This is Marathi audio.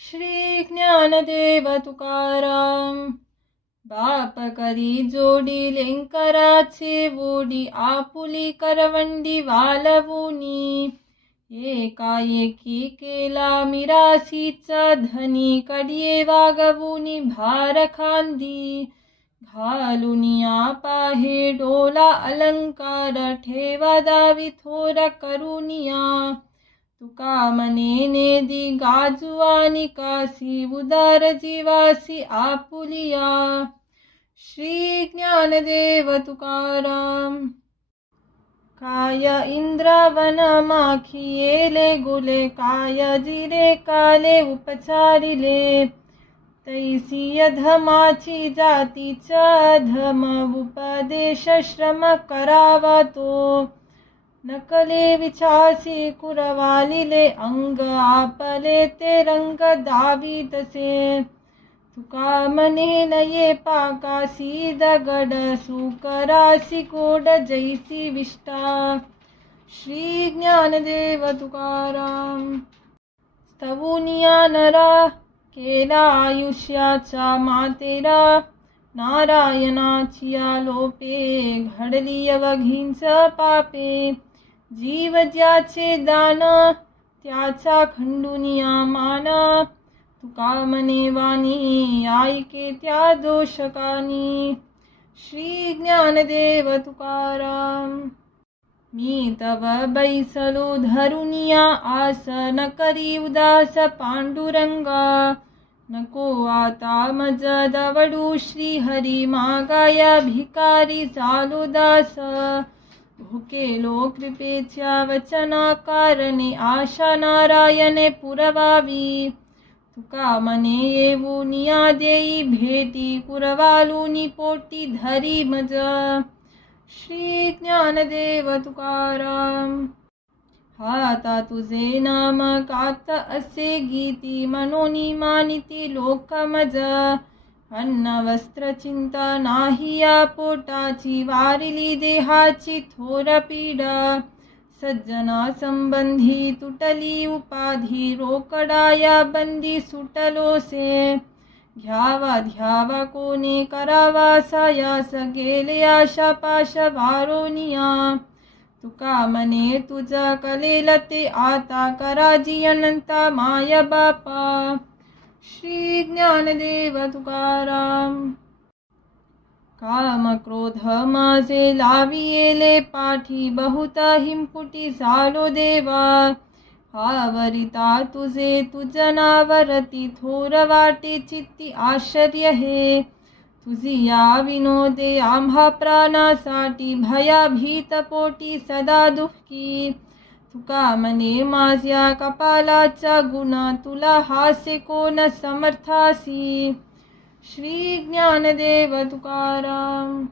श्री ज्ञानदेव तुकाराम. बाप करी जोडी लेंकराचे वोडी, आपुली करवंडी वालवुनी. एकाएकी केला मिरासीचा धनी, कडिये वागवुनी भार खांदी. घालुनिया पाहे डोला अलंकार, ठेवा दावी थोर करुनिया. तुका मने नेदी गाजुआनी कासी, उदार जीवासी आपुलिया. श्री ज्ञानदेव तुकाराम. काय इंद्रावन माखियेले गुले, काय जिरे काले उपचारिले. तैसी अधमाची जातीचा धम, उपदेश श्रम करावा तो. नकले विचासी कुरवालिले, अंग आपले ते रंग दावी तसे. तुका मने नये पाकासी दगड, सुकरासी कोड जैसी विष्टा. श्री ज्ञानदेव तुकाराम. स्तवुनिया नरा केला आयुष्याचा मातेरा. नारायणाची आलोपे, घडली अवघींच पापे. जीव ज्याचे दान, त्याचा खंडुनिया मान. तुका मने वाणी, ऐके त्या दोषकानी. श्री ज्ञानदेव तुकाराम. मी तव बैसलो धरुनिया आस, न करी उदास पांडुरंगा. नको आता मज दवडू, श्री हरी मागाया भिकारी चालू दास. भुकेलो कृपेच्या वचना कारणे, आशा नारायणे पुरवावी. तुका मने येऊनिया देई भेटी, कुरवालुनी पोटी धरी मज. श्री ज्ञानदेव तुकाराम. हाता तुझे नाम कात असे गीती, मनोनी मानिती लोक मज. अन्न वस्त्र चिंता नाही या पोटाची, वारिली देहाची थोर पीडा. सज्जना संबंधी तुटली उपाधी, रोकडाया बंदी सुटलोसे. घ्यावा ध्यावा कोणे करावा सायास, गेले आशा पाश वारोनिया. तुका मने तुझा कलेल ते आता, कराजी अनंता माय बापा. श्री ज्ञानदेव तुकाराम. काम क्रोध माझे लावियेले पाठी, बहुत हिंपुटी झालो देवा. आवरिता तुझे तुझ नावरती, थोर वाटे चित्ती आश्चर्य हे. तुझी या विनोदे आम्हा प्राणासाठी, भया भीत पोटी सदा दुःखी. तुका मने माझ्या कपालाचा गुण, तुला हासे कोण समर्थासी. श्री ज्ञानदेव तुकाराम.